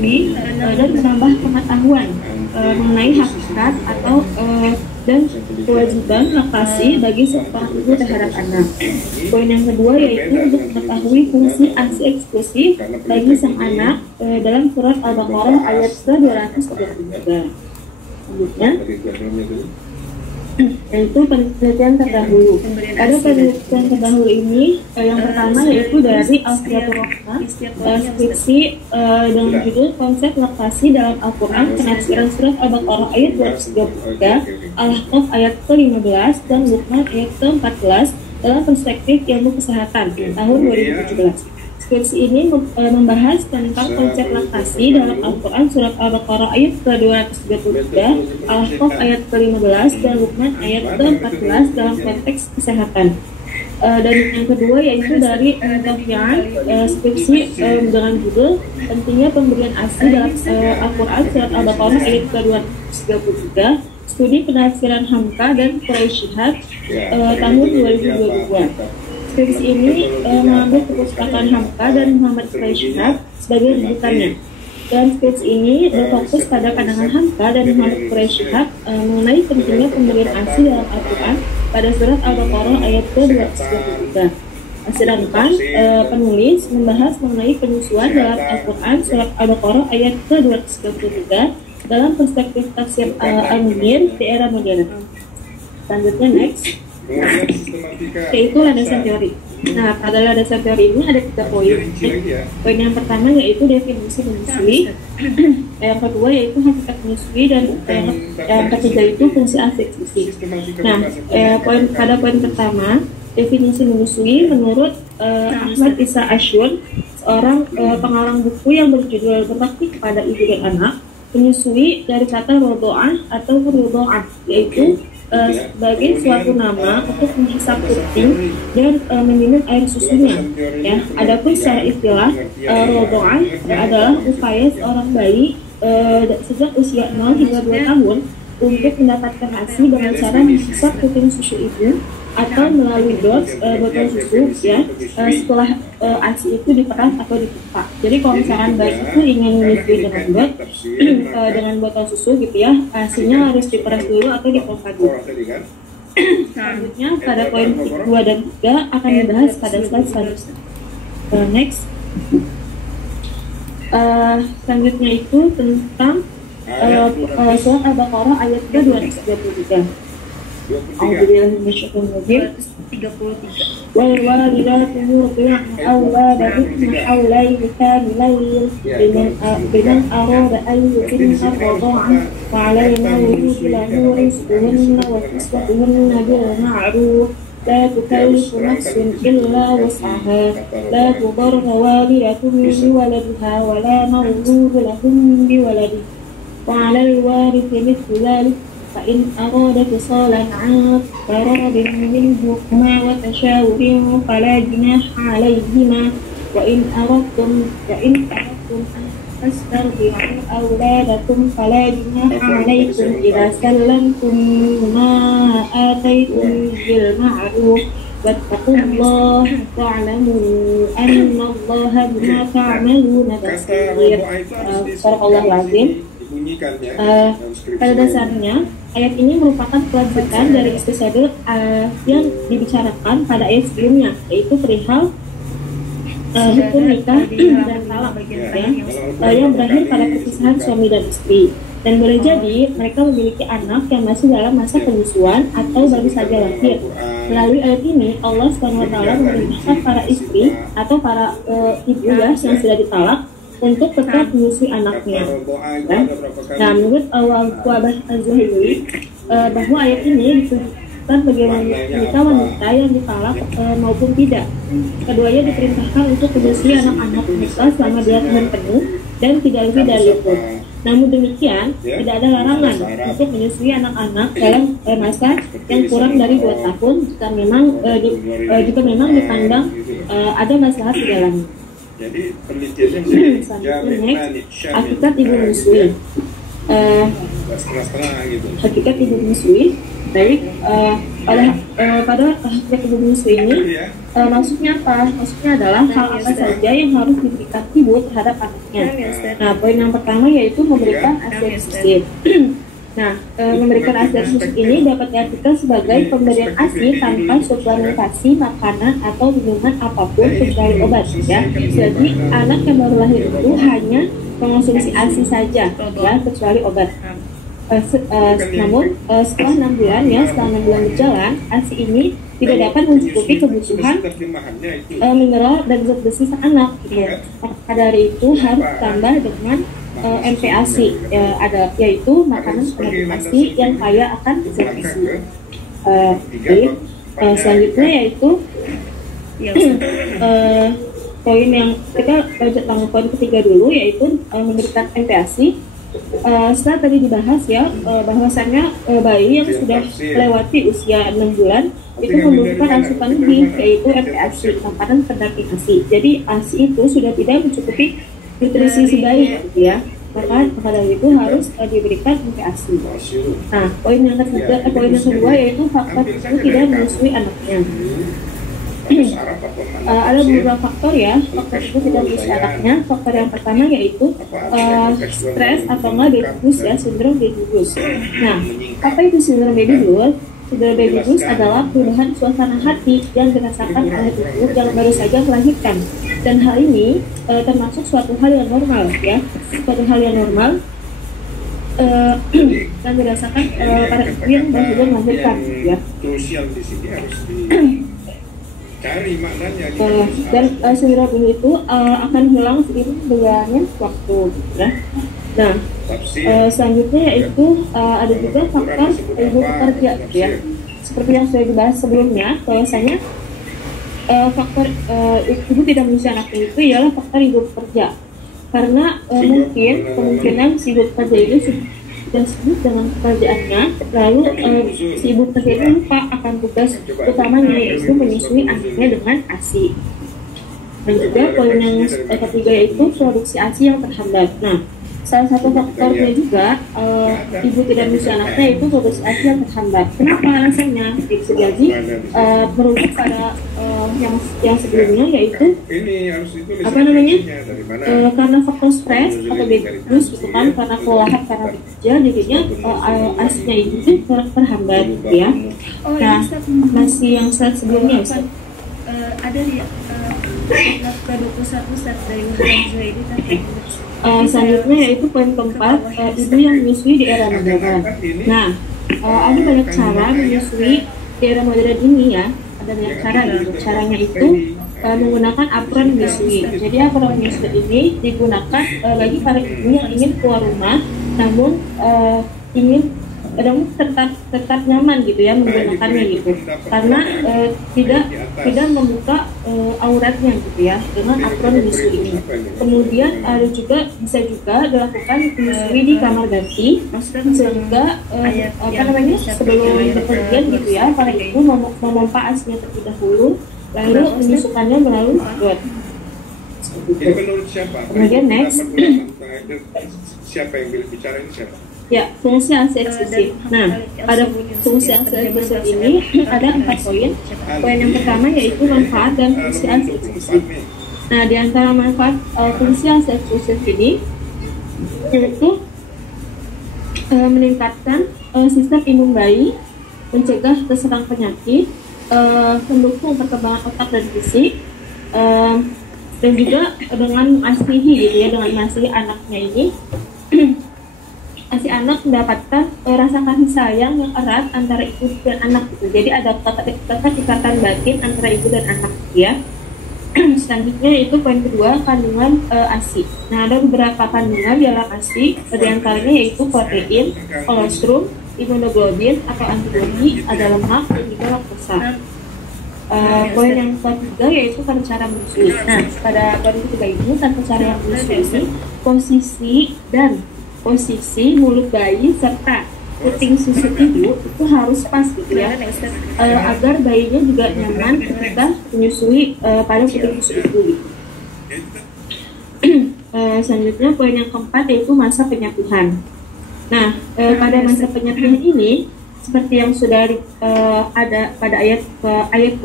memahami dan menambah pengetahuan mengenai hakikat atau dan kewajiban laktasi bagi seorang ibu terhadap anak. Poin yang kedua yaitu untuk mengetahui fungsi ASI eksklusif bagi sang anak dalam surat Al-Baqarah ayat ke-233. Selanjutnya, yaitu penelitian terdahulu. Pada penelitian terdahulu ini, yang pertama yaitu dari Alfiatur Rahmah, skripsi dengan judul konsep laktasi dalam Al-Quran, penafsiran surat Al-Baqarah ayat 233, Al-Ahqaf ayat ke-15, dan Luqman ayat ke-14 dalam perspektif ilmu kesehatan tahun 2017. Skripsi ini membahas tentang konsep laktasi dalam Al-Quran surat Al-Baqarah ayat ke-233, Al-Ahqaf ayat ke-15, dan Luqman ayat ke-14 dalam konteks kesehatan. Dan yang kedua yaitu dari Tafian, skripsi dengan judul pentingnya pemberian ASI dalam Al-Quran surat Al-Baqarah ayat ke-233, studi penafsiran Hamka dan Quraisyihad tahun 2022. Skripsi ini mengambil perpustakaan Hamka dan Muhammad Quraisyihad sebagai rujukannya. Dan skripsi ini berfokus pada pandangan Hamka dan Muhammad Quraisyihad mengenai pentingnya pemberian ASI dalam Al-Quran pada surat Al-Baqarah ayat ke-233. Sedangkan penulis membahas mengenai penyusuan dalam Al-Quran surat Al-Baqarah ayat ke-233 dalam perspektif tafsir Al-Munir di era modern. Selanjutnya next, yaitu landasan teori. Nah, pada landasan teori ini ada 3 poin. Poin yang pertama yaitu definisi menyusui, yang kedua yaitu hakikat menyusui, dan yang ketiga itu fungsi ASI eksklusif. Nah, pada poin pertama, definisi menyusui menurut Ahmad Isa Asyur, seorang pengarang buku yang berjudul Berbakti kepada Ibu dan Anak, menyusui dari kata rodo'ah atau rodo'ah, yaitu sebagai suatu nama untuk menghisap puting dan meminum air susunya. Ya, adapun secara istilah rodo'ah adalah upaya seorang bayi sejak usia 0 hingga 2 tahun untuk mendapatkan ASI dengan cara menghisap puting susu ibu atau melalui dos botol susu, ya, setelah ASI itu diperas atau dipipa. Jadi kalau misalkan bayi itu ingin menyusui dengan botol susu gitu ya, ASInya harus diperas dulu atau dipompa dulu. Selanjutnya pada poin 2 dan 3 akan dibahas pada slide selanjutnya. Next, selanjutnya itu tentang surat Al-Baqarah ayat ke-233. والوالدات يرضعن أولادهن حولين كاملين لمن أراد أن يتم الرضاعة وعلى المولود له رزقهن وكسوتهن بالمعروف لا تكلف نفس إلا وسعها لا تضر والدة بولدها ولا مولود له بولده وعلى الوارث مثل ذلك فإن أراد فصالا عن تراض منهما وتشاور فلا جناح عليهما وإن أردتم أن تسترضعوا أولادكم فلا جناح عليكم إذا سلمتم ما آتيتم بالمعروف واتقوا الله واعلموا أن الله بما تعملون بصير. صدق الله العظيم. Pada dasarnya ayat ini merupakan kelanjutan dari episode yang dibicarakan pada ayat sebelumnya, yaitu perihal hukum nikah dan talak yang berakhir pada perpisahan suami dan istri. Dan boleh jadi mereka memiliki anak yang masih dalam masa penyusuan atau baru saja lahir. Melalui ayat ini Allah SWT memerintahkan para istri atau para ibu yang sudah ditalak untuk tetap menyusui anaknya. Nah, menurut Al-Wabah Az-Zuhaili, bahwa ayat ini ditunjukkan bagaimana wanita yang ditalak maupun tidak. Keduanya diperintahkan untuk menyusui anak-anak mereka selama 2 tahun penuh dan tidak lebih dari itu. Namun demikian, tidak ada larangan untuk menyusui anak-anak dalam masa yang kurang dari 2 tahun jika memang dipandang ada masalah di dalamnya. Jadi penelitiannya hakikat ibu menyusui. Hakikat ibu menyusui. Baik, pada hak ibu menyusui ini maksudnya apa? Maksudnya adalah hal apa saja yang harus diberikan ibu terhadap anaknya. Nah, poin yang pertama yaitu memberikan ASI eksklusif. Nah, memberikan ASI eksklusif ini dapat diartikan sebagai pemberian ASI tanpa suplementasi makanan atau minuman apapun kecuali obat, ya. Jadi anak yang baru lahir itu hanya mengonsumsi ASI saja, ya, kecuali obat. Namun setelah 6 bulan, ya, setelah 6 bulan berjalan, ASI ini tidak dapat mencukupi kebutuhan mineral dan zat besi sang anak, gitu. Maka dari itu harus ditambah dengan MPASI, yaitu makanan ASI yang kaya akan zat besi. Selanjutnya yaitu poin yang kita lanjut ke poin ketiga dulu, yaitu memberikan MPASI. Setelah tadi dibahas, ya, bahwasannya bayi yang sudah melewati usia 6 bulan itu membutuhkan asupan lebih, yaitu MPASI, makanan pendamping ASI. Jadi ASI itu sudah tidak mencukupi nutrisi si bayi, gitu, ya. Maka dari itu harus diberikan MPASI. Nah, poin yang kedua yaitu faktor itu tidak menyusui anaknya. Ada beberapa faktor, ya, faktor itu tidak menyusui anaknya. Faktor yang pertama yaitu stres atau enggak baby blues, ya, sindrom baby blues. Nah, apa itu sindrom baby blues? Sindrom baby blues adalah perubahan suasana hati yang dirasakan oleh ibu yang baru saja melahirkan. Dan hal ini termasuk suatu hal yang normal, ya, suatu hal yang normal yang dirasakan pada ibu yang baru saja melahirkan, ya. Cari maknanya. Dan sindrom ini itu akan hilang seiring berjalannya waktu, ya. Nah, selanjutnya yaitu ada juga faktor ibu bekerja, ya. Seperti yang sudah dibahas sebelumnya, bahwasanya faktor ibu tidak menyusui anaknya itu ialah faktor ibu bekerja. Karena mungkin kemungkinan si ibu bekerja itu sudah sibuk dengan pekerjaannya, lalu si ibu bekerja itu lupa akan tugas utamanya, yaitu menyusui anaknya dengan ASI. Dan juga poin yang ketiga yaitu produksi ASI yang terhambat. Nah, salah satu faktornya juga ibu tidak menyusui anaknya itu produksi ASI yang terhambat. Kenapa alasannya? Bisa jadi merujuk pada yang sebelumnya, yaitu karena faktor stres atau baby blues, gitu kan, karena kelelahan karena bekerja, jadinya ASI-nya itu terhambat, ya. Nah, masih yang slide sebelumnya, ada di ke 21 slide dari Zuhaidi tentang selanjutnya yaitu poin keempat, ibu yang menyusui di era modern. Nah, ada banyak cara menyusui di era modern ini, ya. Ada banyak cara, gitu. Caranya itu menggunakan apron menyusui. Jadi apron menyusui ini digunakan bagi para ibu yang ingin keluar rumah, namun ingin tetap nyaman, gitu, ya, menggunakannya, gitu, karena tidak membuka auratnya, gitu, ya, dengan apron menyusui ini. Kemudian ada juga bisa dilakukan menyusui di kamar ganti, sehingga sebelum bepergian, gitu, ya, para ibu memompa ASI-nya terlebih dahulu, lalu menyusukannya melalui perut. Menurut siapa? Kemudian next, siapa yang bicara ini, siapa? Ya, fungsi ASI eksklusif. Nah, pada fungsi ASI eksklusif ini ada 4 poin. Poin yang pertama yaitu manfaat dan fungsi ASI eksklusif. Nah, di antara manfaat fungsi ASI eksklusif ini yaitu meningkatkan sistem imun bayi, mencegah terserang penyakit, mendukung perkembangan otak dan fisik, dan juga dengan mengasihi, gitu, ya, dengan mengasihi anaknya ini. Si anak mendapatkan rasa kasih sayang yang erat antara ibu dan anak, gitu. Jadi ada ikatan batin antara ibu dan anak, ya. Selanjutnya itu poin kedua, kandungan ASI. Nah, ada beberapa kandungan dalam ASI, di antaranya yaitu protein, kolostrum, imunoglobulin atau antibodi, ada lemak, dan juga laktosa. Poin yang ketiga yaitu tata cara menyusui. Nah, pada poin ketiga ini tata cara yang menyusui posisi mulut bayi serta puting susu ibu itu harus pas, gitu, ya, agar bayinya juga nyaman ketika menyusui pada puting susu ibu, gitu. Selanjutnya poin yang keempat yaitu masa penyatuan. Nah, pada masa penyatuan ini seperti yang sudah ada pada ayat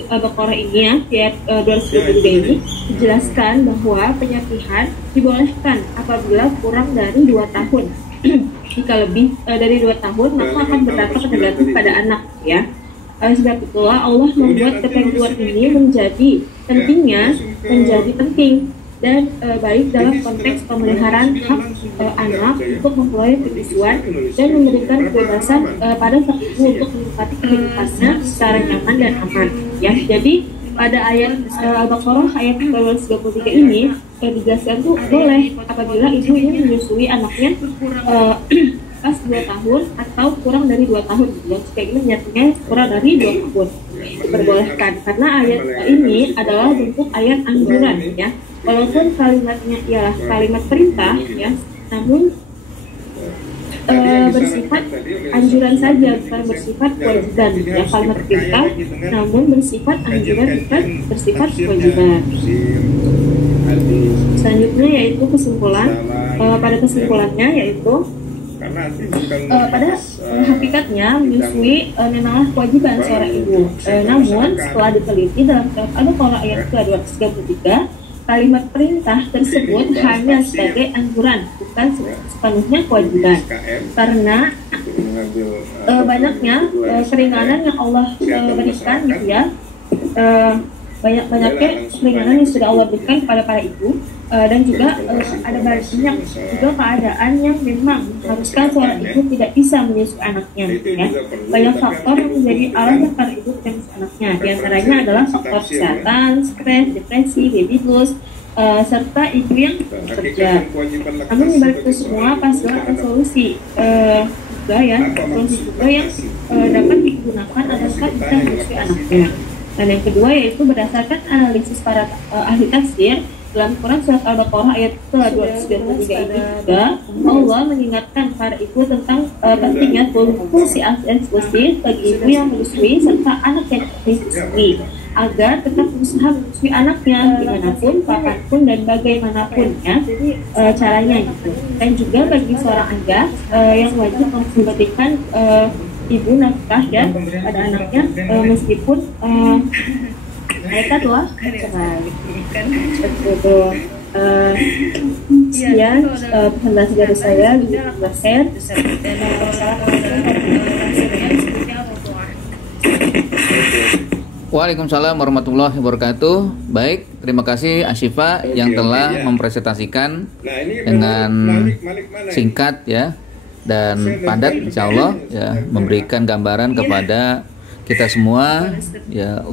Al-Baqarah ini ya, ayat 223 ini dijelaskan bahwa penyerpihan dibolehkan apabila kurang dari 2 tahun. Jika lebih dari 2 tahun maka akan berdampak negatif pada anak ya. Sebab itulah Allah membuat ketentuan ini menjadi penting dan baik dalam konteks pemeliharaan hak anak untuk memperoleh kebisuan dan memberikan kebebasan pada sang ibu untuk menikmati kehidupannya secara nyaman dan aman ya. Jadi pada ayat Al-Baqarah ayat 223 ini dijelaskan tuh boleh apabila ibu ingin menyusui anaknya pas 2 tahun atau kurang dari 2 tahun ya. Jika ini menyatunya kurang dari 2 tahun diperbolehkan karena ayat ini adalah bentuk ayat anjuran ya. Walaupun kalimatnya ialah kalimat perintah ya, namun bersifat anjuran saja, bukan bersifat kewajiban ya. Kalimat perintah namun bersifat anjuran, bukan bersifat kewajiban. Selanjutnya yaitu kesimpulan. Pada kesimpulannya yaitu pada hakikatnya menyusui memanglah kewajiban seorang ibu. Namun setelah diteliti dalam surat Al-Baqarah ayat ke-233, kalimat perintah tersebut hanya sebagai anjuran, bukan sepenuhnya kewajiban. Karena banyaknya keringanan yang Allah berikan gitu ya, banyaknya keringanan yang sudah Allah berikan kepada para ibu, dan juga ada banyak juga keadaan yang memang mengharuskan seorang ibu tidak bisa menyusui anaknya ya. Banyak faktor yang menjadi alasan para ibu tidak menyusui anaknya. Di antaranya adalah faktor kesehatan, stres, depresi, baby blues, serta ibu yang bekerja. Namun dibalik itu semua pasti ada solusi juga ya, solusi juga yang dapat digunakan agar kita bisa menyusui anaknya. Dan yang kedua yaitu berdasarkan analisis para ahli tafsir dalam Quran surat Al-Baqarah ayat ke-233 ini juga Allah mengingatkan para ibu tentang pentingnya fungsi eksklusif bagi ibu yang menyusui serta anak yang menyusui agar tetap berusaha menyusui anaknya dimanapun, kapanpun dan bagaimanapun ya caranya gitu. Dan juga bagi seorang ayah yang wajib memberikan ibu nafkah ya pada anaknya meskipun mereka tuh cerai. Seperti sekian penjelasan dari saya di share. Waalaikumsalam warahmatullahi wabarakatuh. Baik, terima kasih Ashifa yang telah mempresentasikan dengan singkat ya dan padat, insya Allah ya, memberikan gambaran kepada kita semua ya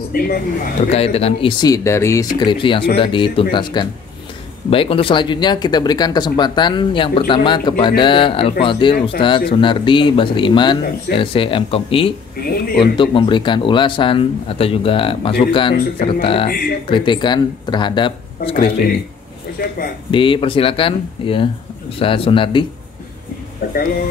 terkait dengan isi dari skripsi yang sudah dituntaskan. Baik, untuk selanjutnya kita berikan kesempatan yang pertama kepada Al-Fadil Ustadz Sunardi Basri Iman LC MKOMI untuk memberikan ulasan atau juga masukan serta kritikan terhadap skripsi ini. Dipersilakan ya Ustadz Sunardi. Kalau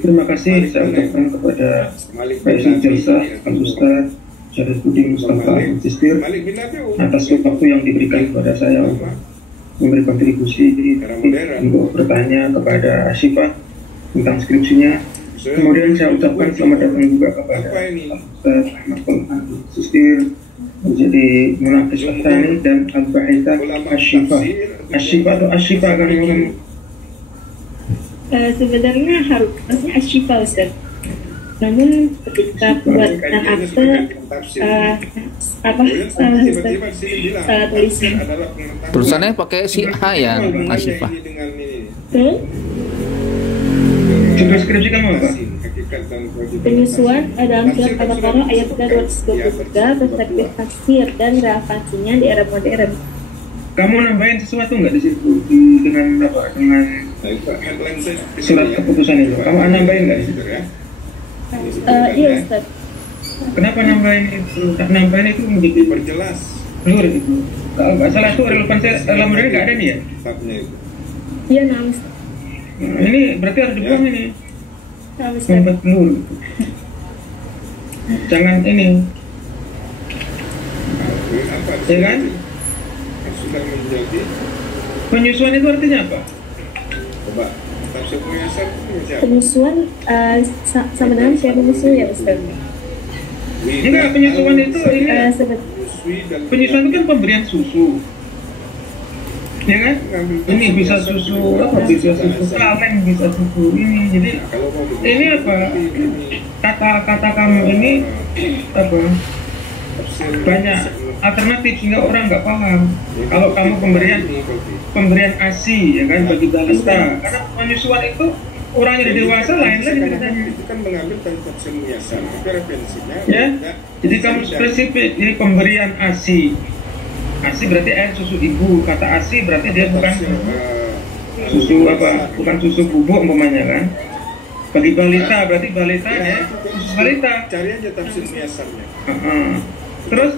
terima kasih saya ucapkan kepada Pak Jalsa Al-Ustaz Syarifuddin Mustafa Al-Sistir atas waktu yang diberikan kepada saya untuk memberi kontribusi untuk bertanya kepada Ashifa tentang skripsinya. Kemudian saya ucapkan selamat datang juga kepada Ustaz Al-Sistir menjadi Munafis Al-Thani dan Al-Bahita Ashifa. Ashifa atau Ashifa kan ngomong? Sebenarnya harusnya Ashifa Ustaz. Namun ketika buat akte salah tulisnya. Tulisannya pakai si H ya, Ashifa. Skripsi kamu apa? Penyusuan dalam surat Al-Baqarah ayat 223 perspektif tafsir dan relevansinya di era modern. Kamu nambahin sesuatu nggak di situ dengan apa? Dengan surat keputusan itu? Kamu nambahin nggak di situ ya? Iya Ustaz. Kenapa nambahin itu? Nambahin itu menjadi perjelas. Luar itu. Kalau nggak salah itu relevansi dalam modern nggak ada nih ya? Iya Nam. Nah, ini berarti harus dibuang ini. Sampai Jangan ini. Apa? Ya kan? Sudah menjadi Penyusuan itu artinya apa? coba tafsir Muyassar itu siapa? Penyusuan sama dengan siapa menyusui ya Ustaz? Enggak, penyusuan itu ini Menyusui dan penyusuan itu kan pemberian susu. Ya kan? Ini bisa susu apa? Bisa susu kaleng, bisa susu ini. Jadi kalau mau ini apa? Kata-kata kamu ini apa? Banyak alternatif sehingga orang nggak paham. Kalau kamu pemberian ASI ya kan bagi balita, karena penyusuan itu orang yang dewasa lain lagi ceritanya. itu kan mengambil dari tafsir Muyassar, tapi referensinya Ya, jadi kamu spesifik ini pemberian ASI. ASI berarti air susu ibu. Kata ASI berarti dia bukan susu apa? Bukan susu bubuk umpamanya kan? Bagi balita berarti balita ya susu balita. Cari aja tafsir Muyassarnya. Terus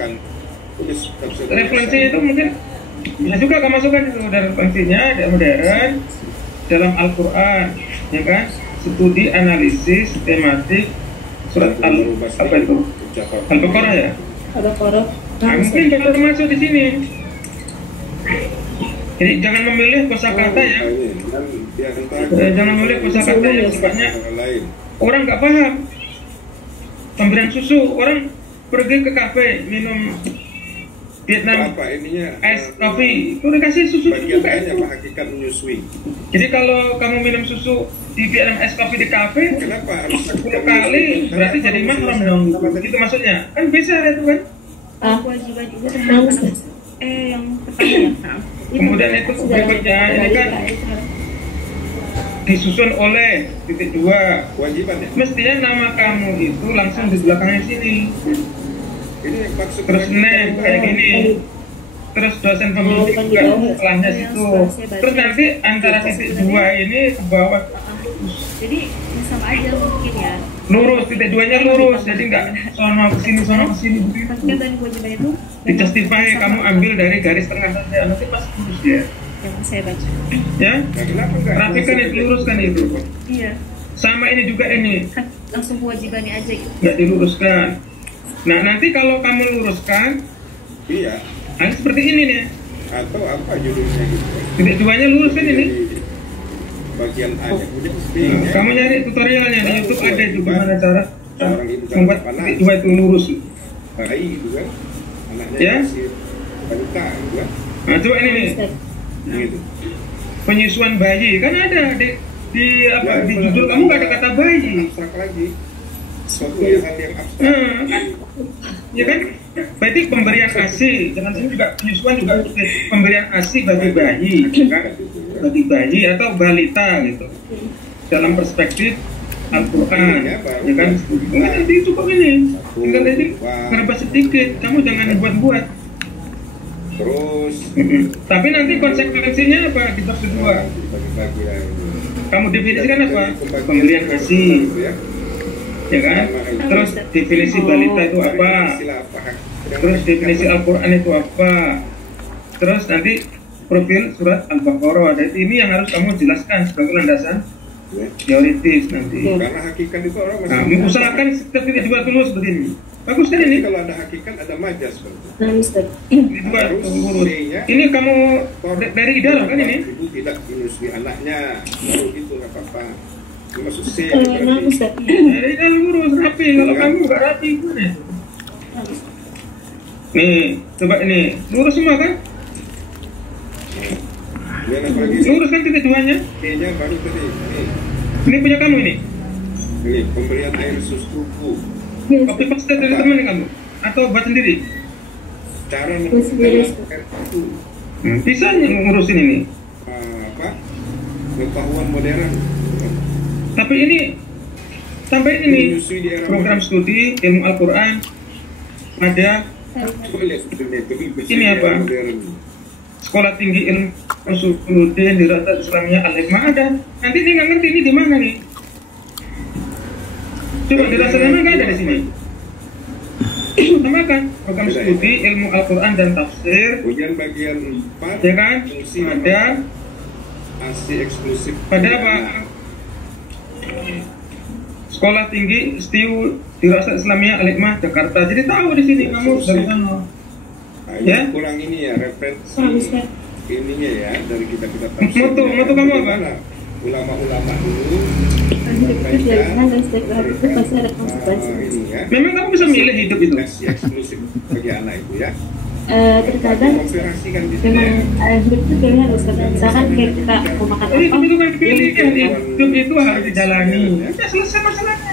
referensi itu mungkin bisa juga kamu masukkan itu dari referensinya ada modern dalam Al-Quran, ya kan? Studi analisis tematik surat apa itu? Al-Baqarah ya? Al-Baqarah. Nah, mungkin juga termasuk di sini. Jadi jangan memilih kosakata ya. Jangan memilih kosakata yang sifatnya orang nggak paham. Pemberian susu, orang pergi ke kafe minum Vietnam es kopi, itu dikasih susu juga itu. Apa hakikat menyusui? Jadi kalau kamu minum susu di Vietnam es kopi di kafe, Kenapa harus 10 kali berarti jadi mahram dong. Itu maksudnya kan bisa itu kan. Kewajiban juga terhadap anak yang pertama ya. Kemudian itu berikutnya ini kan disusun oleh titik 2. Kewajiban ya? Mestinya nama kamu itu langsung di belakangnya sini. Ini maksud Terus name kayak gini. Terus dosen pembimbing juga setelahnya situ. Terus nanti antara titik 2 ini ke bawah Jadi sama aja mungkin ya. lurus, titik 2-nya lurus. Jadi nggak sono kesini begitu. Tapi kan tadi kewajiban itu Dijustify kamu ambil dari garis tengah saja. Nanti pas lurus ya. yang saya baca. Ya? Nah, kenapa enggak? Rapikan itu, luruskan itu. Iya. Sama ini juga ini. Kan langsung kewajibannya aja gitu. Nggak diluruskan. Nah nanti kalau kamu luruskan, Iya. nah seperti ini nih. Atau apa judulnya gitu? Titik 2-nya lurus kan ini. Bagian A nya. Kemudian Nah, kamu nyari tutorialnya di YouTube ada juga gimana cara membuat titik 2 itu lurus. bayi gitu kan. Anaknya Ya. masih balita gitu kan. Nah coba ini nih. Gitu. Penyusuan bayi kan ada di apa di judul kamu nggak ada kata bayi. Abstrak lagi. Suatu hal yang abstrak. Ya kan? Berarti pemberian ASI, dengan sini juga penyusuan juga pemberian ASI bagi bayi, kan? Bagi bayi atau balita gitu. Dalam perspektif Al-Quran, ya kan? Nanti cukup ini, tinggal tadi ngerubah sedikit, kamu jangan buat-buat. Terus Tapi nanti konsekuensinya apa di bab kedua? Kamu definisikan apa? Pemberian ASI, ya kan? Terus definisi balita itu apa? Terus definisi Al-Quran itu apa? Terus nanti profil surat Al-Baqarah. Dan ini yang harus kamu jelaskan sebagai landasan teoritis nanti. Karena hakikat itu orang masih. Nah, usahakan setiap titik 2 tulus seperti ini. Bagus kan ini? Kalau ada hakikat ada majas seperti itu. Nah, Ustaz. Titik 2 lurus. Ini kamu dari idalah kan ini? Ibu tidak menyusui anaknya, baru gitu nggak apa-apa. Maksud C Nah, berarti. Ustaz. Dari idalah lurus rapi. Kalau kamu nggak rapi gimana? Nih, coba ini lurus semua kan? Kemudian apa lagi? Lurus kan titik 2-nya? D-nya baru tadi. Ini punya kamu ini? Ini pemberian air susu tubuh. Ya, Copy Ustaz. paste dari teman kamu? Atau buat sendiri? Cara Terus menentukan beres. air susu. Bisa ngurusin ini. Apa? Pengetahuan modern. Tapi ini sampai ini Menyusui di era program studi ilmu Al-Quran ada Coba lihat metode Ini apa? modern. sekolah tinggi ilmu Usuluddin di Rata Islamiyah Al-Hikmah ada. Nanti ini nggak ngerti ini di mana nih? Coba di Rata Islamiyah nggak ada di sini. Tambahkan program studi ilmu Al-Quran dan tafsir, Kemudian bagian 4 ya kan? fungsi Ada ASI eksklusif. pada apa? Sekolah tinggi STIU di Rata Islamiyah Al-Hikmah Jakarta. Jadi tahu di sini kamu dari sana. Ya. Kurang ini ya referensi Kurang, Ustaz. ininya ya dari kita Moto kamu apa? Ulama-ulama dulu Hidup itu jalinan dan setiap hari itu pasti ada konsekuensi. ini ya. Memang kamu bisa milih hidup itu. Kasih eksklusif bagi anak itu ya. Terkadang Konspirasi kan di memang sini. hidup itu pilihan Ustaz. Misalkan kayak kita mau makan apa, Hidup itu kan pilihan, ya, hidup itu harus dijalani. Udah selesai masalahnya.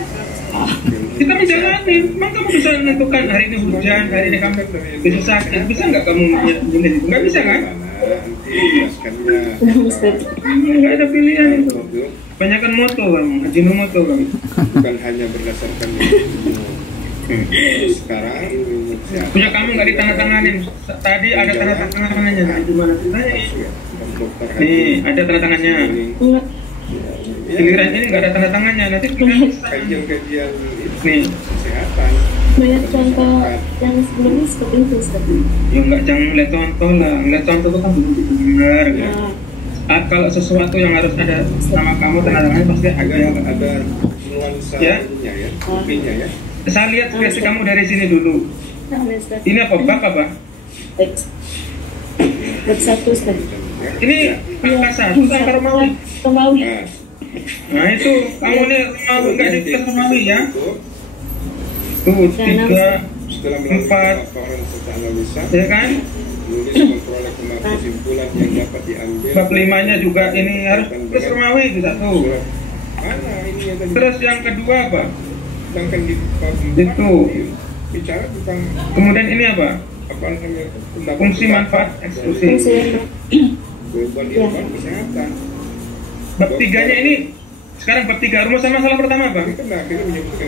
Kita menjalani. Memang kamu bisa menentukan hari ini hujan, hari ini kamu bisa sakit. Bisa nggak kamu milih itu? Nggak bisa kan? Nanti jelaskannya. Ustaz. Nggak ada pilihan itu. Banyakan moto kamu, ajinomoto kamu. Bukan hanya berdasarkan sekarang ilmu kesehatan. Punya kamu nggak ditandatanganin. Tadi ada tanda tangannya. Nah, gimana ceritanya? Nih, ada tanda tangannya. Enggak. Giliran ini nggak ada tanda tangannya. Nanti kita Kajian-kajian nih. kesehatan. Banyak contoh yang sebelumnya seperti itu Ustaz. Ya nggak, jangan lihat contoh lah. Lihat contoh itu kan belum tentu benar. Ya. Nah, Kalau sesuatu yang harus ada nama kamu tanda tangannya pasti ada nuansa Ya. ininya ya, kopinya ya. Saya lihat versi kamu dari sini dulu. nah, Ustaz. Ini apa? Bak apa? Baik. Bab satu Ustaz. Ini angka satu angka Romawi. Romawi. Nah, Nah itu kamu nih Romawi nggak dikit Romawi ya. itu Tuh 3, setelah melalui 4, pemaparan serta analisa, ya kan? menulis memperoleh kesimpulan yang dapat diambil. Bab 5-nya juga ini harus terus Romawi itu satu. Surat mana ini yang tadi? Terus yang kedua apa? Sedangkan di bab 4 Itu. bicara tentang Kemudian ini apa? apa namanya pendapat Fungsi manfaat eksklusif. beban ilmuwan kesehatan. Bab 3-nya ini sekarang bab 3 rumusan masalah pertama apa? Ini kan akhirnya menyebutkan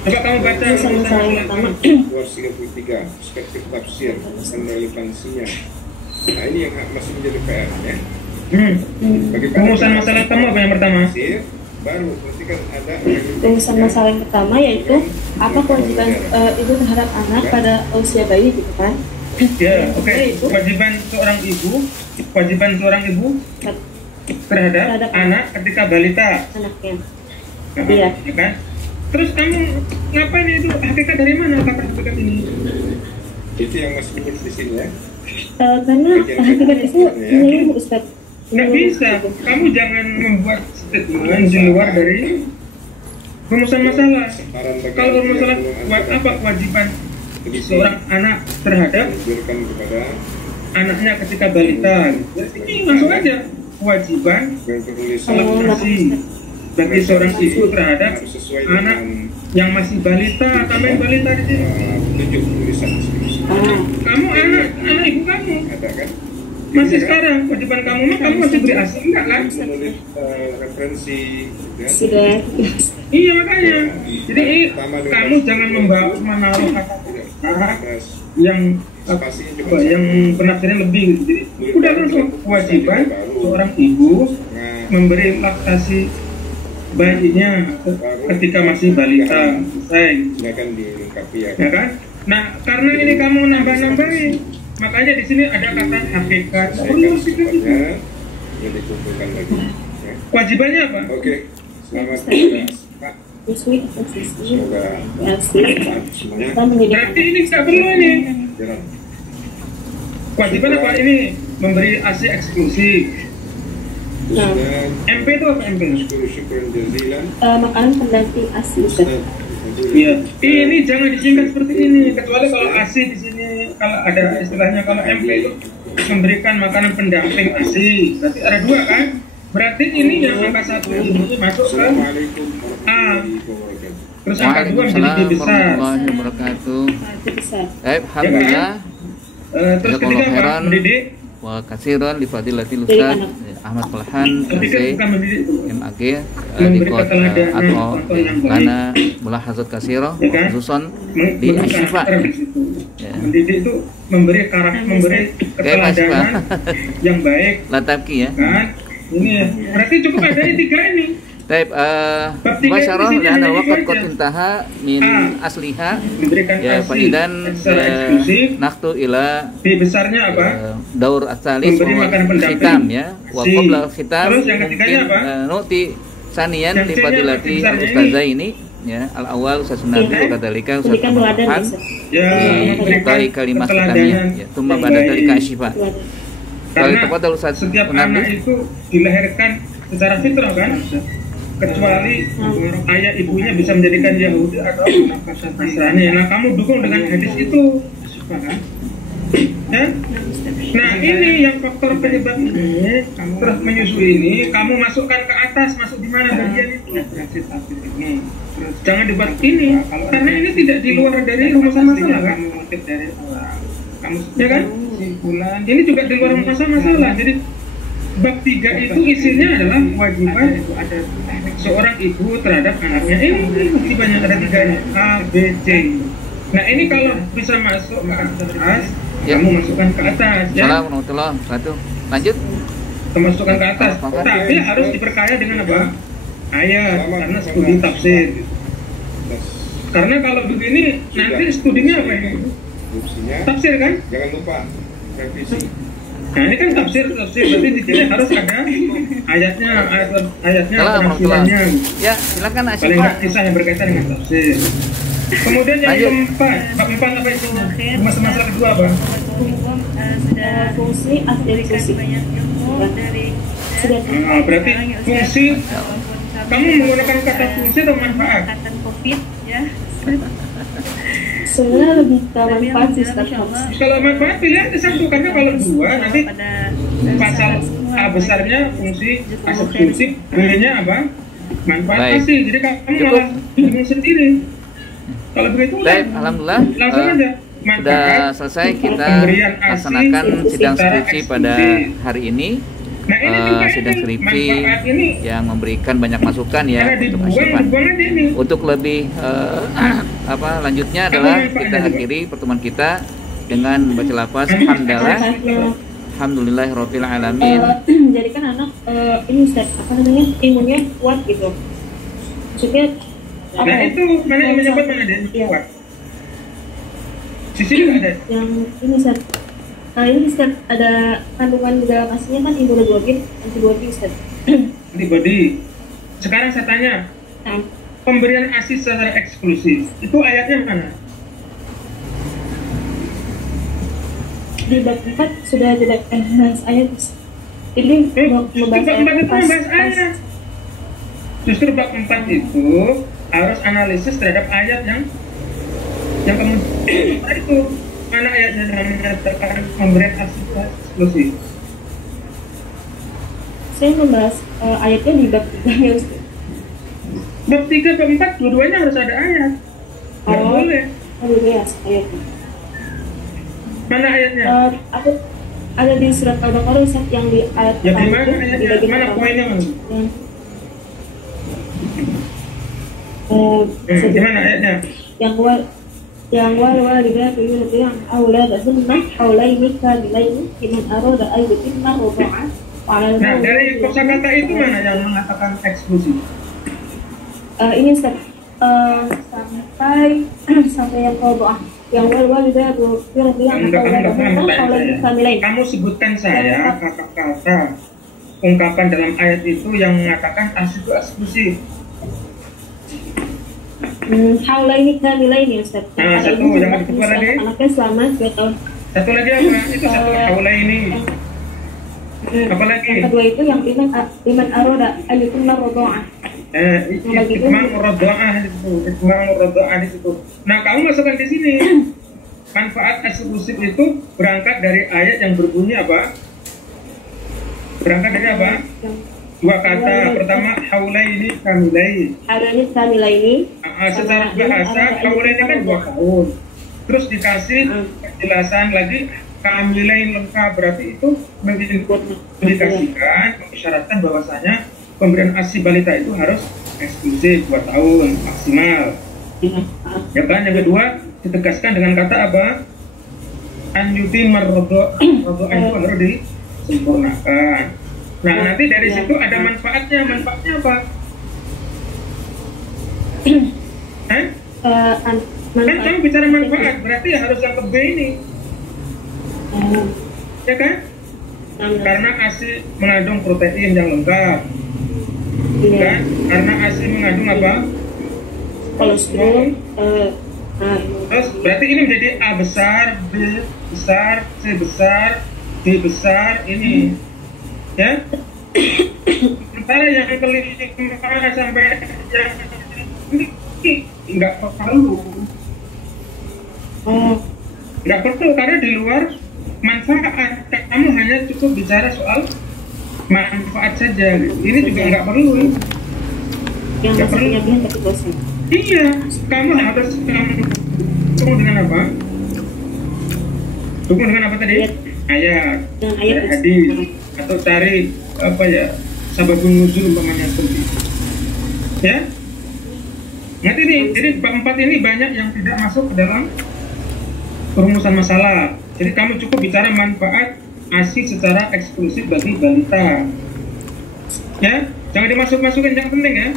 Coba kamu baca rumusan masalah pertama. 233 perspektif tafsir dan relevansinya. Nah ini yang masih menjadi PR ya. Rumusan masalah pertama apa yang pertama? Tafsir baru berarti kan ada Rumusan masalah yang pertama yaitu apa kewajiban ibu terhadap anak pada usia bayi gitu kan? Ya, oke. Kewajiban seorang ibu terhadap anak ketika balita. Anaknya. Nah, Iya. ya kan? Terus kamu ngapain itu? Hakikat dari mana kabar hakikat ini? itu yang masih muncul di sini ya. Karena hakikat itu menyeluruh Ustaz. Nggak bisa. Kamu jangan membuat statement di luar dari rumusan masalah. Kalau rumusan masalah buat apa kewajiban seorang anak terhadap Diberikan kepada anaknya ketika balita? Ini langsung aja kewajiban yang penulisan laktasi bagi seorang ibu terhadap sesuai anak yang masih balita. Tambahin balita di sini. petunjuk tulisan skripsi. Kamu anak ibu kamu Ada kan? masih sekarang kewajiban kamu mah kamu masih beri asi enggak kan? Menulis referensi gitu ya. Sudah. Iya makanya. Jadi kamu jangan menaruh kata-kata yang Spasinya apa, cuma yang penafsiran lebih gitu. Jadi udah langsung kewajiban seorang ibu Nah, memberi laktasi bayinya ketika masih balita. Selesai. ini akan dilengkapi ya. Ya kan? Nah, karena ini kamu nambah-nambahin, makanya di sini ada kata hakikat. Perlu sedikit itu. Jadi dikumpulkan lagi. Ya. Kewajibannya apa? Oke, selamat bertugas, Pak. Siswi atau siswi Semoga reaksi semuanya kita menjadi Berarti ini nggak perlu ini. jalan. Kewajiban apa ini? Memberi ASI eksklusif. Nah. Dan MP itu apa MP? syukur jazilan. makanan pendamping ASI Ustaz. Iya. Ini jangan disingkat seperti ini. Kecuali kalau ASI di sini, kalau ada istilahnya kalau MP itu memberikan makanan pendamping ASI. Berarti ada dua kan? Berarti ini yang angka 1 ini masuk ke Assalamualaikum A. warahmatullahi wabarakatuh. Terus angka 2 menjadi Waalaikumsalam B besar. warahmatullahi wabarakatuh. Itu besar. Alhamdulillah. Terus ketiga apa? Khairan. Mendidik. Wa katsiran li fadilatil Dari Ustaz anak. Ahmad Falhan Ketiga MC bukan mendidik. MAG Memberi di kota keteladanan, atau contoh yang baik. lana mulahazat kasiro Ya kan? khususon di Memberi Asyifa. karakter di situ. Ya. Mendidik itu memberi karakter, memberi keteladanan yang baik, Latabki ya. kan? Ini berarti cukup ada ini 3 ini. Taib tiga masyarah di sini dan hanya waqad itu qad aja. intaha min A. asliha Diberikan ya ASI faidan secara eksklusif. naktu ila B besarnya apa? daur asalis Memberi wa makanan pendamping. khitam ya wa Si. qabla khitam Terus yang ketiganya apa? nuti sanian Yang li C-nya fadilati besarnya ini. ustazah ini ya al-awwal sasunatu wa kadzalika Berikan teladan Muhammad Ustaz. Ya, memberikan Itai kalimat keteladanan hitamnya ya tumma yang ba'da baik. dzalika asyifa. Karena Tafadhal Ustaz setiap Munardi. anak itu dilahirkan secara fitrah kan, kecuali ayah ibunya bisa menjadikan Yahudi atau Nasrani. Nah, kamu dukung dengan hadis itu, ya? Nah, ini yang faktor penyebab ini, terus menyusui ini, kamu masukkan ke atas, masuk di mana bagian itu? Jangan dibuat ini, karena ini tidak di luar dari rumusan masalah kan? Kamu, ya kan? Ini juga di luar rumusan masalah. Jadi bab 3 itu isinya adalah kewajiban seorang ibu terhadap anaknya. Ini masih banyak, ada 3 A, B, C. Nah, ini kalau bisa masuk ke atas, Ya. kamu masukkan ke atas, ya. Assalamualaikum warahmatullahi wabarakatuh. Lanjut. Masukkan ke atas, tapi harus diperkaya dengan apa? Ayat, karena studi tafsir. Karena kalau begini nanti studinya apa ini? Fungsinya, Tafsir kan? jangan lupa revisi. Nah, ini kan tafsir berarti di sini harus ada ayatnya, ayatnya, Assalamualaikum. penafsirannya. Ya, silakan Paling Asyifa. nggak kisah yang berkaitan dengan tafsir. Kemudian yang Lanjut. keempat, bab 4 apa itu? Masalah kedua apa? Sudah Fungsi memberikan fungsi. banyak ilmu dari Sudah. Nah, berarti fungsi, kamu menggunakan kata fungsi atau manfaat? Kata COVID ya. Sebenarnya lebih ke manfaat sih Ustaz. Kalau manfaat pilihan ke satu, karena kalau dua nanti pasal A besarnya fungsi, A subfungsi, B-nya apa? Manfaat Baik. pasti. Jadi kamu Cukup. malah bingung sendiri. Kalau begitu Baik, alhamdulillah. langsung aja. Sudah selesai kita pemberian ASI laksanakan sidang secara skripsi pada eksklusif. hari ini. Nah, ini juga Sidang ini, skripsi manfaat ini yang memberikan banyak masukan ya karena untuk dibuang Asyifa. aja ini. Untuk lebih apa lanjutnya adalah kita akhiri pertemuan kita dengan membaca lafaz hamdalah alhamdulillahirabbil alamin. Jadi kan anak ini Ustaz, apa namanya, imunnya kuat gitu. Maksudnya apa? Nah, itu mana yang menyebut mana dia? Iya. Kuat. Sisi juga ada. Yang ini Ustaz. Ini Ustaz, ada kandungan di dalam asinya kan imunoglobulin, antibody Ustaz. Antibody. Sekarang saya tanya, Nah, pemberian ASI secara eksklusif itu ayatnya mana? di bab 4 sudah tidak bahas ayat. Ini Justru bab 4 itu membahas ayat. Justru bab 4 itu harus analisis terhadap ayat yang kemudian itu mana ayatnya yang menyatakan pemberian ASI eksklusif. Saya membahas ayatnya di bab 3 ya Ustaz. Bab 3, bab 4 dua-duanya harus ada ayat. Nggak boleh. Ya, ayatnya. Mana ayatnya? Aku ada di surat Al-Baqarah Ustaz, yang di ayat Ya di pertama mana itu, di ayatnya? bagian Mana pertama. poinnya mana? Yang Di mana ayatnya? والوالدات يرضعن أولادهن حولين كاملين لمن أراد أن يتم الرضاعة وعلى Nah, المولود dari kosakata itu mana yang mengatakan eksklusif? ini Ustaz, sampai yang rodoah, yang والوالدات يرضعن أولادهن حولين كاملين. Kamu sebutkan saya kata-kata ungkapan dalam ayat itu yang mengatakan ASI itu eksklusif. Haulaini kamilain ya Ustaz. Nah, Ada satu, ini yang juga kedua lagi. anaknya selama 2 tahun. Satu lagi apa? Itu satu haula ini. Apa lagi? Yang kedua itu yang liman aroda ayyukunna rodoah. Itmam muradza'ah itu. Itmam muradza'ah itu. Nah, kamu masukkan di sini. Manfaat eksklusif itu berangkat dari ayat yang berbunyi apa? Berangkat dari apa? Dua kata. Pertama, haulaini kamilain. Haulaini kamilaini. Secara bahasa, haulaini kan 2 tahun. Terus dikasih penjelasan lagi kamilain lengkap, berarti itu mengindikasikan, mengisyaratkan bahwasanya pemberian ASI balita itu harus eksklusif 2 tahun maksimal. Ya kan? Yang kedua ditegaskan dengan kata apa? Anyuti marrodo itu harus disempurnakan. Nah, nanti dari situ ada manfaatnya. Manfaatnya apa? Kan kamu bicara manfaat, berarti ya harus yang ke B ini. Ya kan? Karena ASI mengandung protein yang lengkap. Kan? Karena ASI mengandung apa? kolostrum. Terus berarti ini menjadi A besar, B besar, C besar, D besar ini, ya. Sementara yang kelima sampai yang ini nggak perlu. Nggak perlu karena di luar manfaat. Kamu hanya cukup bicara soal manfaat saja. Ini juga nggak perlu. Yang masih punya tapi dosen. Iya, kamu harus dukung dengan apa? Dukung dengan apa tadi? Ayat, hadis, atau cari apa ya? Sababun nuzul umpamanya seperti itu. Ya? Nanti nih, jadi bab 4 ini banyak yang tidak masuk ke dalam perumusan masalah. Jadi kamu cukup bicara manfaat ASI secara eksklusif bagi balita. Ya, jangan dimasuk-masukin, yang penting ya.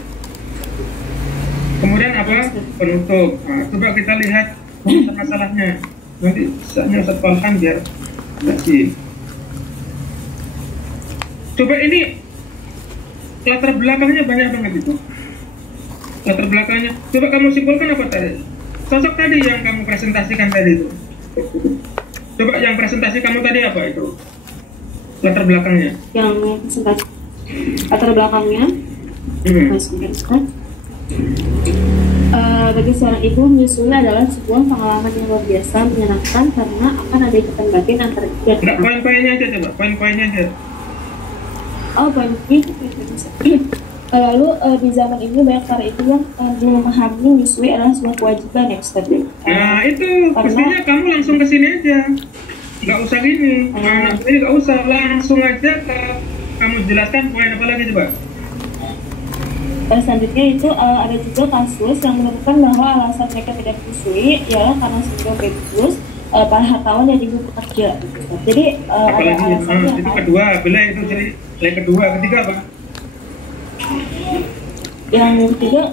Kemudian apa? Penutup. Nah, coba kita lihat masalahnya. Nanti saatnya Ustaz Falhan biar lagi. Coba ini latar belakangnya banyak banget itu. Latar belakangnya. Coba kamu simpulkan apa tadi? Sosok tadi yang kamu presentasikan tadi itu. Coba yang presentasi kamu tadi apa itu? Latar belakangnya. Yang presentasi latar belakangnya. Bagi seorang ibu, menyusui adalah sebuah pengalaman yang luar biasa, menyenangkan karena akan ada ikatan batin antara ibu dan anak. Poin-poinnya aja coba, poin-poinnya aja. Lalu di zaman ini banyak para ibu yang belum memahami menyusui adalah sebuah kewajiban ya Ustaz. Nah itu, pastinya kamu langsung ke sini aja, nggak usah gini, anak ini nggak usah, langsung aja kamu jelaskan poin apa lagi coba. Selanjutnya itu ada juga kasus yang menemukan bahwa alasan mereka tidak menyusui ialah karena sindrom baby blues para hartawan dan ibu pekerja. Jadi ada alasannya. Itu kedua, bila itu jadi yang kedua, ketiga apa? Yang ketiga,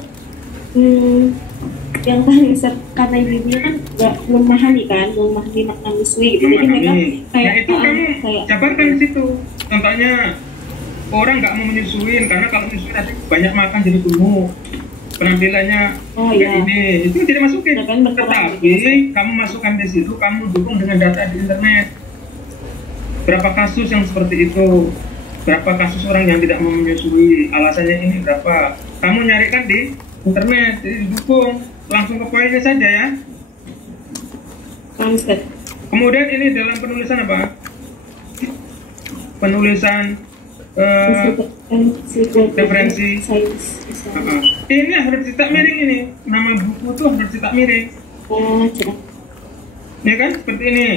yang tadi karena ibunya kan belum memahami makna menyusui gitu. Jadi mereka kayak itu kamu jabarkan di situ. Contohnya orang nggak mau menyusuin karena kalau menyusuin nanti banyak makan jadi gemuk, penampilannya kayak ini, itu tidak masukin. Tetapi kamu masukkan di situ, kamu dukung dengan data di internet. Berapa kasus yang seperti itu? Berapa kasus orang yang tidak mau menyusui? Alasannya ini berapa? Kamu nyarikan di internet, jadi didukung. Langsung ke poinnya saja ya. Kemudian ini dalam penulisan apa? Penulisan referensi. Ini harus cetak miring ini. Nama buku tuh harus cetak miring. Ya kan? Seperti ini.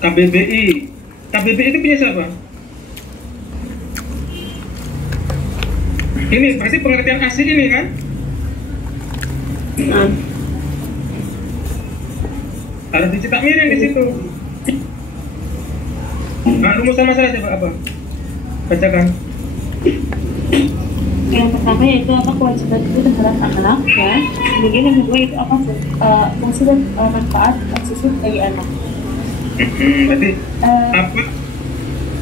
KBBI. KBBI itu punya siapa? Ini berarti pengertian asli ini kan? Harus dicetak miring di situ. Nah, rumusan masalah coba apa? Bacakan. Yang pertama yaitu apa kewajiban itu terhadap anak ya. Kemudian yang kedua itu apa fungsi dan manfaat susu bagi anak. Berarti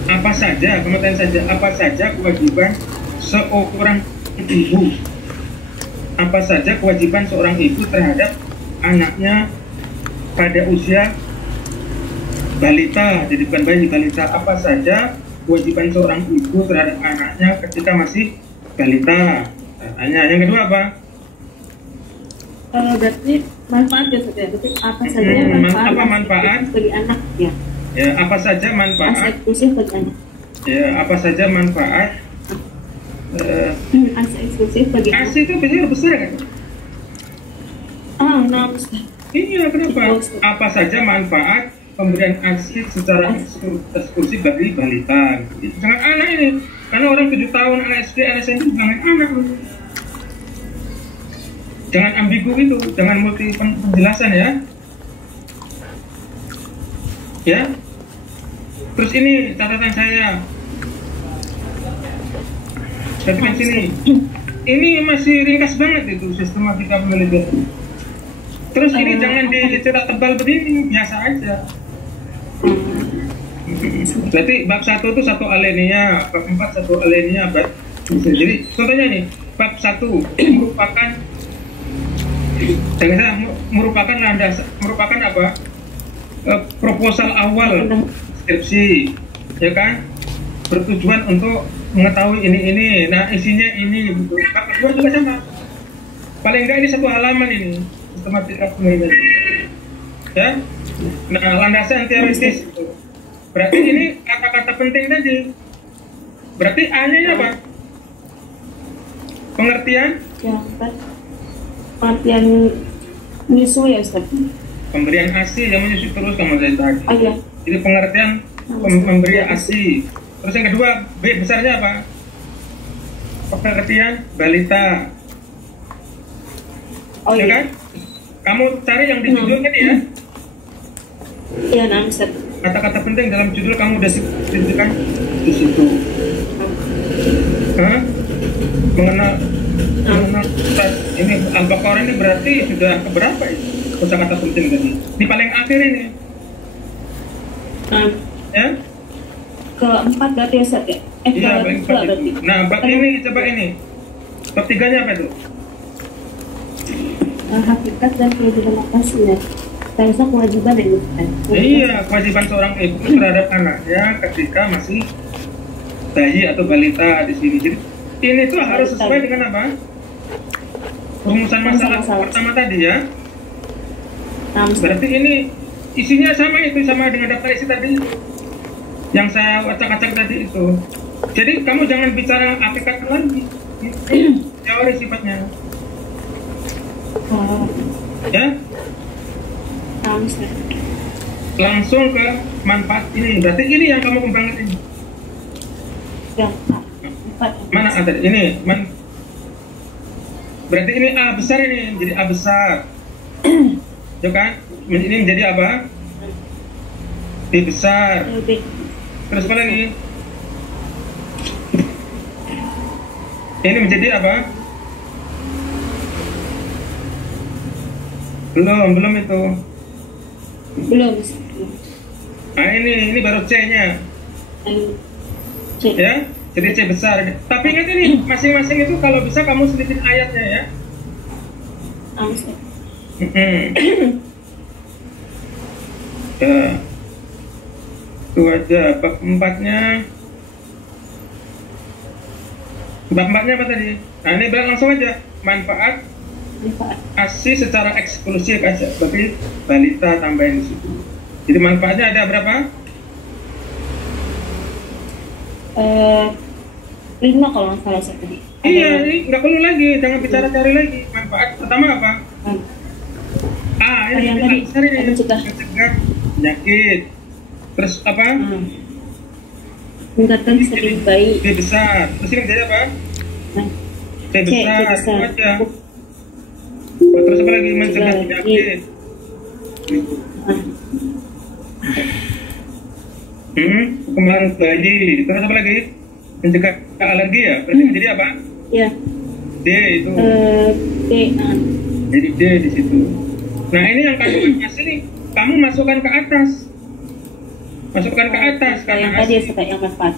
apa saja, kemudian saja apa saja kewajiban seorang ibu? Apa saja kewajiban seorang ibu terhadap anaknya pada usia balita, jadi bukan bayi, balita. Apa saja kewajiban seorang ibu terhadap anaknya ketika masih balita? Tanya. Yang kedua apa? Berarti manfaat ya saja. Berarti apa saja manfaat bagi anak ya? Ya, apa saja manfaat? Eksklusif bagi anak. Ya, apa saja manfaat? Eksklusif bagi anak. Itu biasanya besar kan? Iya, kenapa? Apa saja manfaat pemberian ASI secara eksklusif bagi balita? Jangan anak ini, karena orang 7 tahun anak SD, anak SMP jangan anak. Jangan ambigu itu, jangan multi penjelasan ya. Ya. Terus ini catatan saya. Catatan sini. Ini masih ringkas banget itu sistematika penelitian. Terus ini jangan dicetak tebal begini, biasa aja. Berarti bab 1 itu 1 alinea, bab 4 1 alinea. Jadi contohnya nih, bab 1 merupakan landasan, merupakan apa? Proposal awal skripsi, ya kan? Bertujuan untuk mengetahui ini. Nah, isinya ini. Bab kedua juga sama. Paling enggak ini satu halaman ini, sistematika pemilihan. Ya. Nah, landasan teoritis itu. Berarti ini kata-kata penting tadi. Berarti A-nya apa? Pengertian? Pengertian menyusui ya Ustaz. Pemberian ASI yang menyusui terus kamu dari tadi. Oh iya. Jadi pengertian memberi ASI. Terus yang kedua, B besarnya apa? Pengertian balita. Oh Ya iya. kan? Kamu cari yang di judul tadi ya. Iya, nah Ustaz. Kata-kata penting dalam judul kamu udah sebutkan di situ. Hah? Mengenal Ustaz, ini Al-Baqarah ini berarti sudah keberapa ya? Kata-kata penting tadi. Ini paling akhir ini. Ya? Keempat berarti ya Ustaz ya? Iya, paling kedua empat berarti. itu. Nah, bab ini, coba ini. Bab 3-nya apa itu? Hakikat dan kewajiban atasnya. Terusnya kewajiban ya Ustaz. Iya, kewajiban seorang ibu terhadap anaknya ketika masih bayi atau balita di sini. Jadi ini tuh harus sesuai dengan apa? Rumusan masalah pertama tadi ya. Berarti ini isinya sama dengan daftar isi tadi yang saya acak-acak tadi itu. Jadi kamu jangan bicara hakikat lagi. Teori sifatnya. Ya. Langsung ke manfaat ini. Berarti ini yang kamu kembangkan ini. Mana ada ini? Berarti ini A besar ini, jadi A besar. Ya kan? Ini menjadi apa? B besar. Terus apa lagi? Ini menjadi apa? Belum itu. Belum. Nah ini baru C-nya. C. Ya, jadi C besar. Tapi ingat ini, masing-masing itu kalau bisa kamu selipin ayatnya ya. Ya. Itu aja. Bab 4-nya. Bab 4-nya apa tadi? Nah ini langsung aja. Manfaat ASI secara eksklusif aja. Berarti balita tambahin di situ. Jadi manfaatnya ada berapa? 5 kalau nggak salah tadi. Iya, ini nggak perlu lagi, jangan bicara cari lagi. Manfaat pertama apa? Ini yang tadi mencegah penyakit. Terus apa? Meningkatkan sering bayi. C besar. Terus ini jadi apa? C besar. Itu aja. Terus apa lagi? Mencegah penyakit. Perkembangan bayi. Terus apa lagi? Mencegah alergi ya? Berarti menjadi apa? Ya. D itu. D. Jadi D di situ. Nah ini yang kandungan ASI nih, kamu masukkan ke atas. Masukkan ke atas karena yang tadi yang manfaat.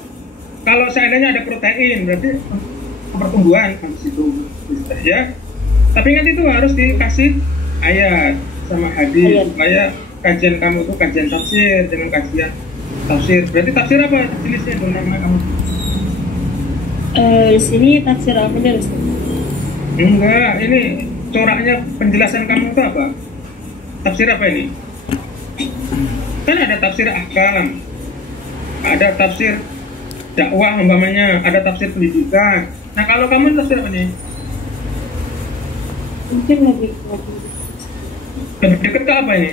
Kalau seandainya ada protein, berarti pertumbuhan di situ, ya. Tapi ingat itu harus dikasih ayat sama hadis supaya kajian kamu itu kajian tafsir dengan kajian tafsir. Berarti tafsir apa jenisnya itu nama kamu? Di sini tafsir Al-Qadir. Enggak, ini coraknya penjelasan kamu itu apa? Tafsir apa ini? Kan ada tafsir ahkam, ada tafsir dakwah umpamanya, ada tafsir pendidikan. Nah kalau kamu tafsir apa nih? Mungkin lebih dekat ke apa ini?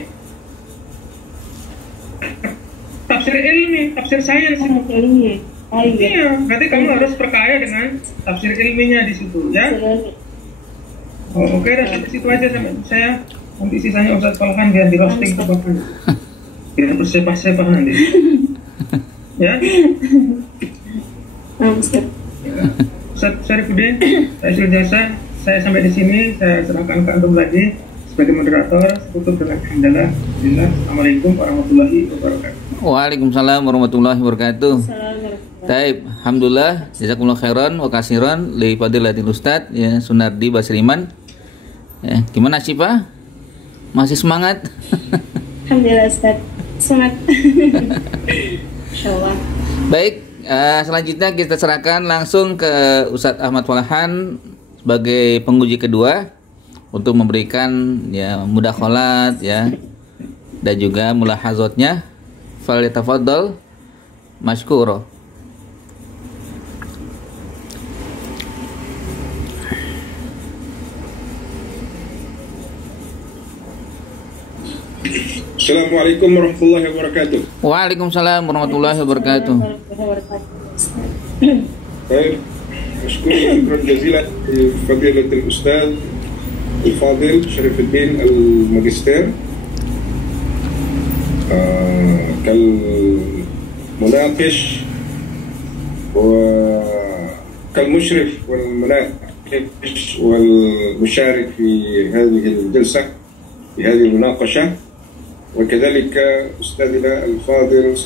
Tafsir ilmi, tafsir sains. ilmi. Iya, berarti kamu harus perkaya dengan tafsir ilminya di situ, ya? Oke, dari situ aja sampai saya. Nanti sisanya Ustaz Falhan biar di roasting ke Bapak. Biar bersepah-sepah nanti. Ya? Ustaz Syarifuddin, saya Jasa, saya sampai di sini. Saya serahkan ke antum lagi sebagai moderator. Tutup dengan hamdalah. Assalamualaikum warahmatullahi wabarakatuh. Waalaikumsalam warahmatullahi wabarakatuh. Assalamualaikum. Taib, alhamdulillah, jazakumullah khairan wa kasiran li fadilatil Ustaz ya Sunardi Basriman. Ya, gimana Syifa? Masih semangat? Alhamdulillah Ustaz, semangat. Insyaallah. Baik, selanjutnya kita serahkan langsung ke Ustadz Ahmad Falahan sebagai penguji kedua untuk memberikan ya mudakhalat ya dan juga mulahazatnya. Falyatafaddal mashkura. Assalamualaikum warahmatullahi wabarakatuh. Waalaikumsalam warahmatullahi wabarakatuh. Baik, syukran jazilan fadilatul Ustaz Al-Fadil Syarifuddin Al-Magister كالمناقش وكالمشرف والمناقش والمشارك في هذه الجلسة في هذه المناقشة، وكذلك أستاذنا الفاضل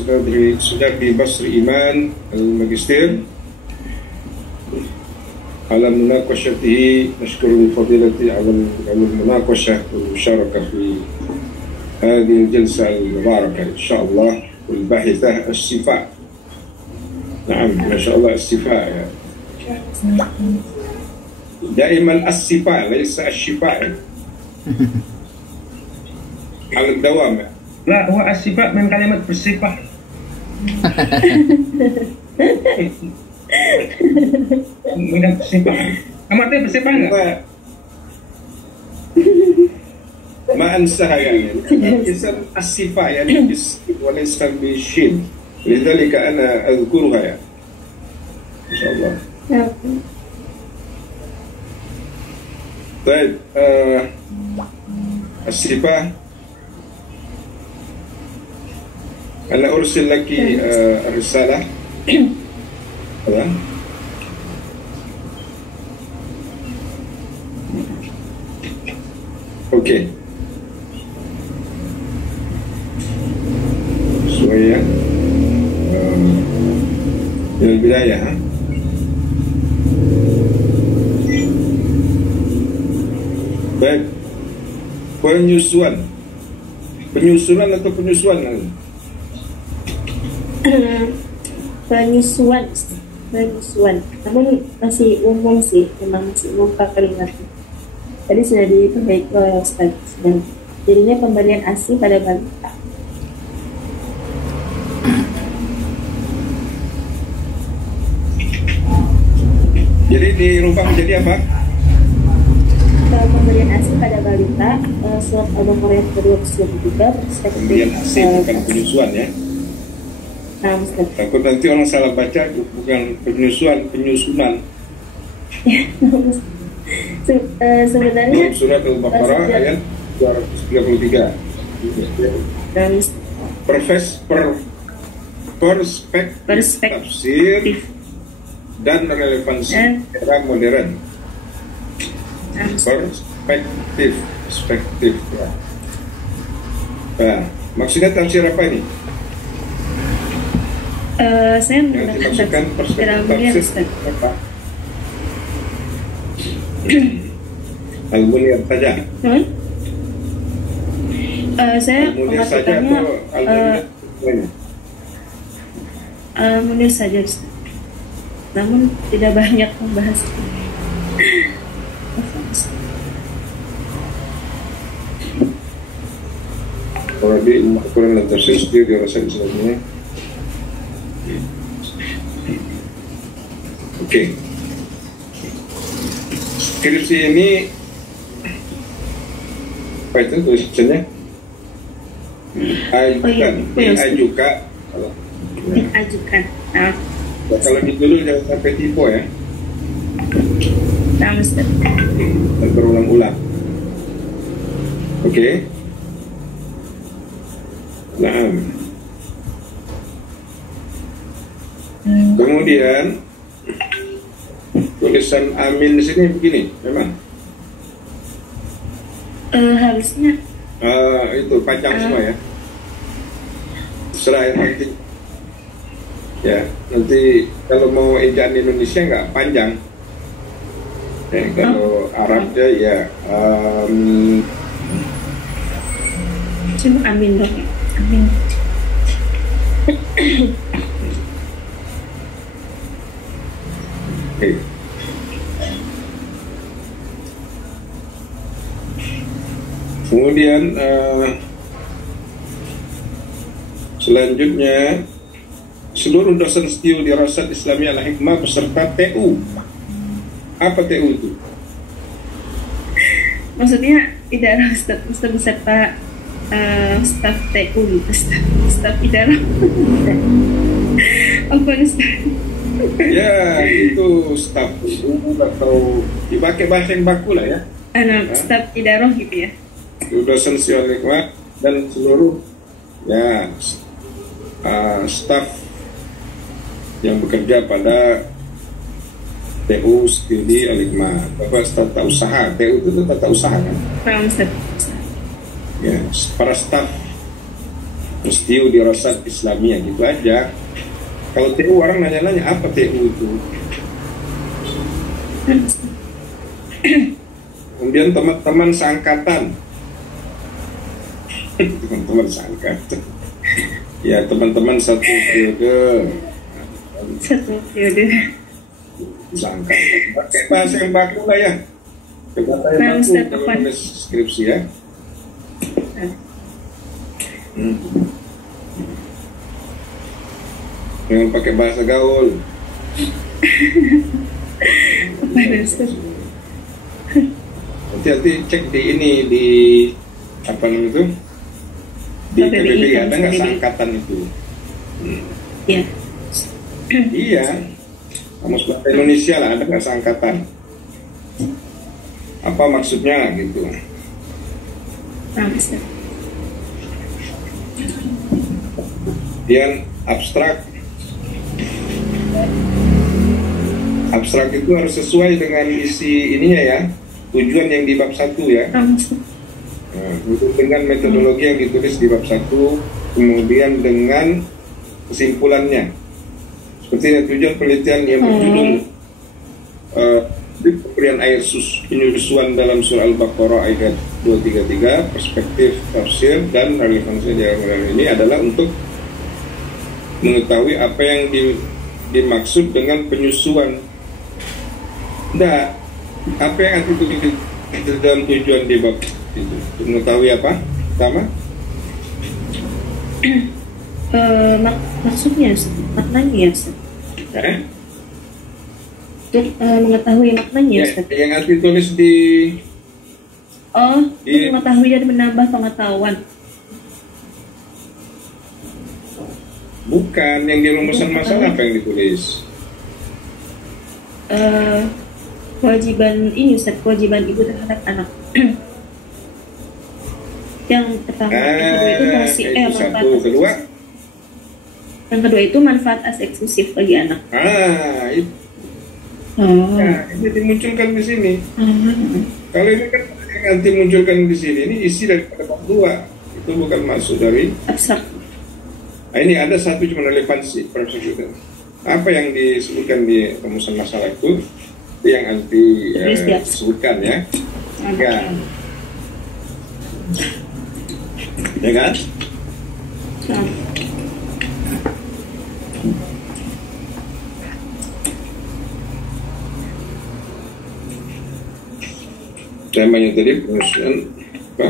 سنادري بصر إيمان الماجستير على مناقشته. نشكر بفضيلته على المناقشة والمشاركة في هذه الجلسة المباركة إن شاء الله. والباحثة الشفاء، نعم ما شاء الله الشفاء يعني. دائما الشفاء ليس الشفاء على الدوام. لا، هو الشفاء من كلمة bersifat. Bukan bersifat. Kamu artinya bersifat enggak? ما أنساها يعني الإنسان الصفة يعني وليس بالشين، لذلك أنا أذكرها يعني إن شاء الله. طيب الصفة أنا أرسل لك الرسالة هذا أوكي شوية من البداية ها. Baik, penyusunan atau penyusuan? Penyusuan, namun masih umum sih, memang masih umum kalimatnya. Tadi sudah diperbaiki oleh Ustaz, dan jadinya pemberian ASI pada balita. Jadi dirubah menjadi apa? Kalau pemberian ASI pada balita, surat Al-Baqarah 223 perspektif. Pemberian ASI bukan penyusuan ya. Nah, Ustaz. Takut nanti orang salah baca, bukan penyusunan. Sebenarnya surat Al-Baqarah ayat 233. Perspektif tafsir dan relevansi era modern. Perspektif ya. Nah, maksudnya tafsir apa ini? Saya Yang dimaksudkan perspektif tafsir apa? Al-Munir saja. Saya Al-Munir saja atau Al-Munir? Al-Munir saja, Ustaz. Namun tidak banyak membahas. Kalau di Al-Quran dan tafsir dia dirasa Islamnya. Oke. Skripsi ini apa itu tulisannya? Diajukan. Diajukan. Ya, kalau ditulis jangan sampai tipe ya. Nah, Ustaz. Dan berulang-ulang. Oke. Nah. Kemudian tulisan amin di sini begini, memang. Harusnya. Itu panjang semua ya. Serah yang nanti. Ya, nanti kalau mau ejaan Indonesia nggak panjang. Ya, kalau Arabnya ya Cuma amin dong. Amin. oke. Kemudian selanjutnya seluruh dosen studi dirasat Islamiyah Al-Hikmah beserta TU. Apa TU itu? Maksudnya idarah Ustaz beserta staf TU gitu, staf idarah. Apa Ustaz? Ya, itu staf atau dipakai bahasa yang baku lah ya. Staf idarah gitu ya. Dosen studi Al-Hikmah dan seluruh ya staf yang bekerja pada TU Studi Al-Hikmah, staf tata usaha. TU itu tata usaha kan? Ya, para staf Studi Dirasat Islamiyah gitu aja. Kalau TU orang nanya-nanya apa TU itu. Kemudian teman-teman seangkatan. Teman-teman seangkatan. Ya, teman-teman satu periode. Seangkatan. Pakai bahasa yang baku lah ya. Bahasa yang baku kalau nulis skripsi ya. Jangan pakai bahasa gaul. Nanti cek di ini, di apa namanya itu, di PBB ada nggak seangkatan itu? Iya. Iya, Kamus Bahasa Indonesia lah, ada nggak seangkatan? Apa maksudnya gitu? Kemudian abstrak itu harus sesuai dengan isi ininya ya, tujuan yang di bab 1 ya. Dengan metodologi yang ditulis di bab 1, kemudian dengan kesimpulannya. Seperti tujuan penelitian yang berjudul pemberian air penyusuan dalam surah Al-Baqarah ayat 233, perspektif tafsir dan relevansi diagram ini adalah untuk mengetahui apa yang dimaksud dengan penyusuan. Nah, apa yang itu dalam tujuan di bab itu? Mengetahui apa? Pertama, maksudnya, maknanya, untuk mengetahui maknanya, yang nanti tulis di mengetahui dan menambah pengetahuan. Bukan, yang di rumusan masalah apa yang ditulis? Kewajiban ini Ustaz, kewajiban ibu terhadap anak. Yang pertama, yang kedua itu manfaat kedua. Yang kedua itu manfaat eksklusif bagi anak. Itu. Nah, ini dimunculkan di sini. Kalau ini kan yang nanti munculkan di sini, ini isi dari bab 2. Itu bukan maksud dari abstrak. Nah, ini ada satu cuma relevansi, Profesor Yuda. Apa yang disebutkan di rumusan masalah itu yang nanti disebutkan ya. Ya kan? Temanya tadi penyusunan apa?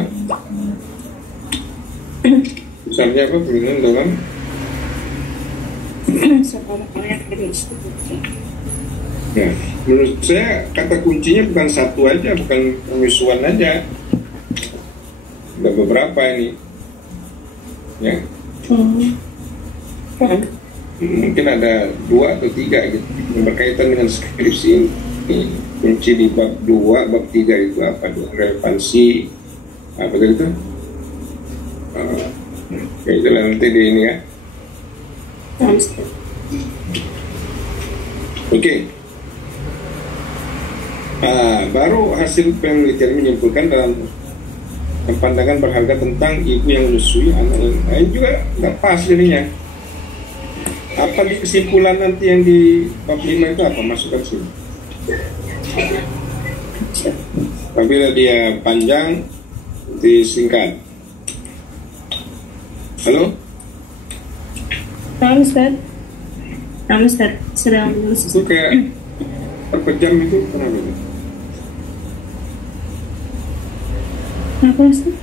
Besarnya apa? Penyusunan dalam ya, menurut saya kata kuncinya bukan satu aja, bukan penyusuan aja, ada beberapa ini ya. Mungkin ada 2 atau 3 gitu yang berkaitan dengan skripsi ini. Kunci di bab 2, bab 3 itu apa? Relevansi apa tadi itu? Kayak itulah nanti di ini ya. Oke. Baru hasil penelitian menyimpulkan dalam pandangan berharga tentang ibu yang menyusui anak. Ini juga nggak pas jadinya. Apa Apa di kesimpulan nanti yang di bab 5 itu apa? Masukkan sini. Apabila dia panjang, disingkat. Halo? Tahu Ustaz? Tahu Ustaz, sedang menulis. Itu kayak perpejam itu kenapa itu? Apa Ustaz?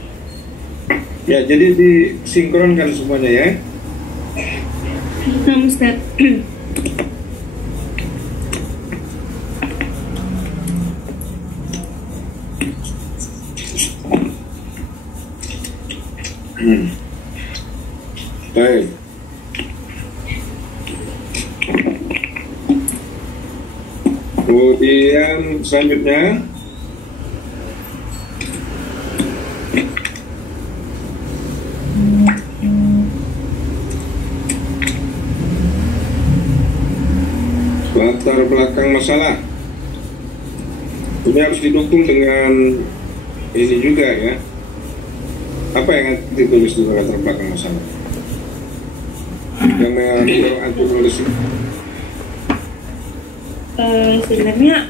Ya, jadi disinkronkan semuanya ya. Tahu Ustaz. Baik. Kemudian selanjutnya latar belakang masalah. Ini harus didukung dengan ini juga ya. Apa yang ditulis di latar belakang masalah? Yang mendorong anti-tulis itu. Sebenarnya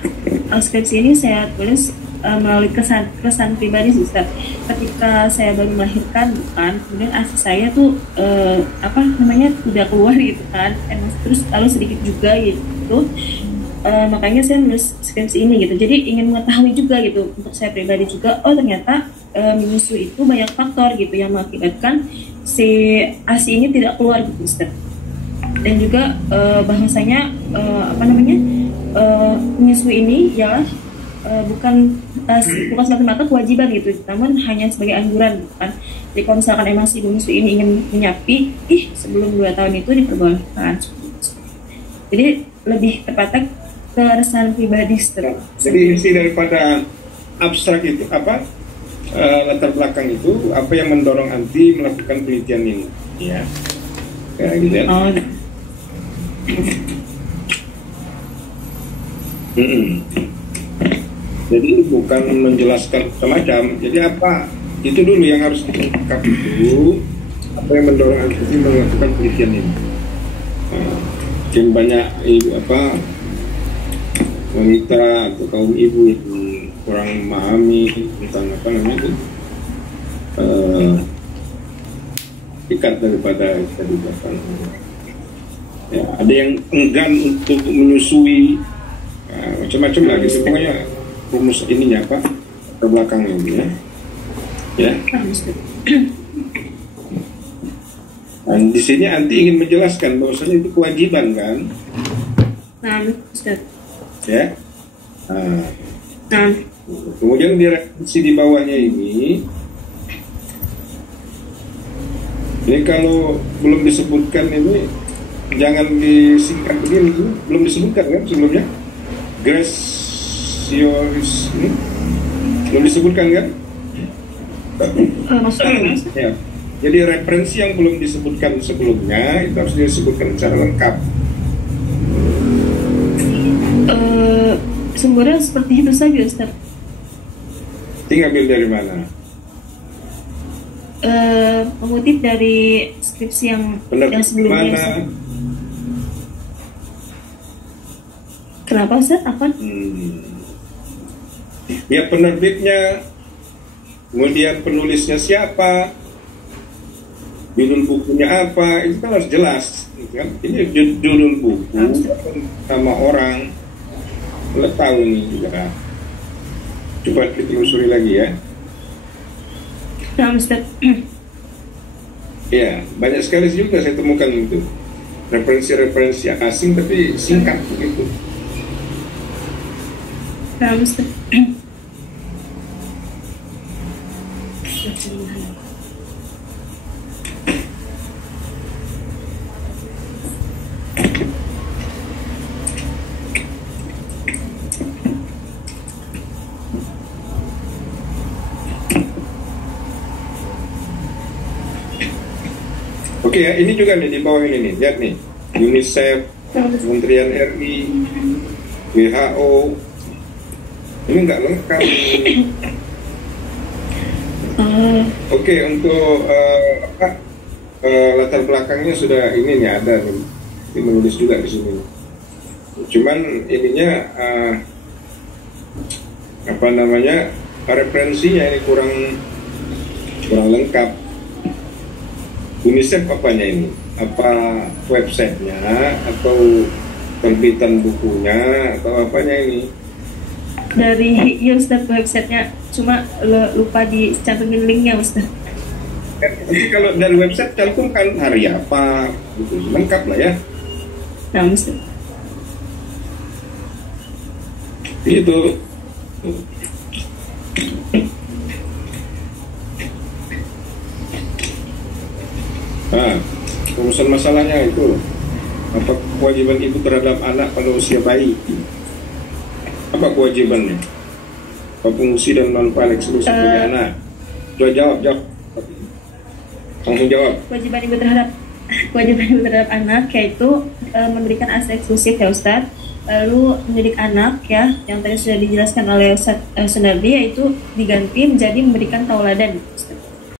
skripsi ini saya tulis melalui kesan pribadi sih Ustaz. Ketika saya baru melahirkan kan, kemudian ASI saya tuh udah keluar gitu kan, terus lalu sedikit juga gitu. Makanya saya menulis skripsi ini gitu. Jadi ingin mengetahui juga gitu untuk saya pribadi juga. Oh ternyata menyusui itu banyak faktor gitu yang mengakibatkan si ASI ini tidak keluar gitu Ustaz. Dan juga bahwasanya menyusui ini ialah bukan semata-mata kewajiban gitu, namun hanya sebagai anjuran kan. Jadi kalau misalkan emang si menyusui ini ingin menyapi, sebelum 2 tahun itu diperbolehkan. Jadi lebih tepatnya keresahan pribadi Ustaz. Jadi isi daripada abstrak itu apa? Latar belakang itu apa yang mendorong anti melakukan penelitian ini? Ya, kayak gitu ya. Oh. Jadi bukan menjelaskan semacam. Jadi apa? Itu dulu yang harus ditangkap itu. Apa yang mendorong anti melakukan penelitian ini? Mungkin banyak wanita atau kaum ibu yang kurang memahami tentang ikat daripada kehidupan. Ya, ada yang enggan untuk menyusui, macam-macam lagi. Pokoknya rumus ininya apa? Terbelakangnya ini ya. Dan di sini anti ingin menjelaskan bahwasanya itu kewajiban kan? Nah, Ustaz. Ya. Kemudian di referensi di bawahnya ini kalau belum disebutkan ini jangan disingkat begini, belum disebutkan kan sebelumnya? Gracioris ini belum disebutkan kan? Ya. Jadi referensi yang belum disebutkan sebelumnya itu harus disebutkan secara lengkap. Sumbernya seperti itu saja Ustaz. Tinggal dari mana? Mengutip dari skripsi yang sebelumnya. Mana? Kenapa Ustaz? Apa? Ya penerbitnya, kemudian penulisnya siapa, judul bukunya apa, itu kan harus jelas kan? Ini judul buku sama orang, nggak tahu ini juga. Coba ditelusuri lagi ya. Nah, Ustaz. Ya, banyak sekali juga saya temukan itu referensi-referensi asing tapi singkat begitu. Nah, Ustaz. Oke ya, ini juga nih di bawah ini nih, lihat nih, UNICEF, Kementerian RI, WHO, ini nggak lengkap. Oke, untuk latar belakangnya sudah ini nih ada nih. menulis juga di sini. Cuman ininya apa namanya, referensinya ini kurang lengkap. UNICEF apanya ini? Apa websitenya atau terbitan bukunya atau apanya ini? Dari ya Ustaz, websitenya, cuma lupa dicantumin linknya Ustaz. Tapi kalau dari website cantumkan hari apa, gitu, lengkap lah ya. Nah Ustaz, itu. Nah, urusan masalahnya itu apa kewajiban ibu terhadap anak pada usia bayi? Apa kewajibannya? Apa fungsi dan manfaat eksklusif punya anak? Coba jawab. Langsung jawab. kewajiban ibu terhadap anak yaitu memberikan asa eksklusif ya Ustaz. Lalu mendidik anak ya, yang tadi sudah dijelaskan oleh Ustaz Sunardi, yaitu diganti menjadi memberikan tauladan Ustaz.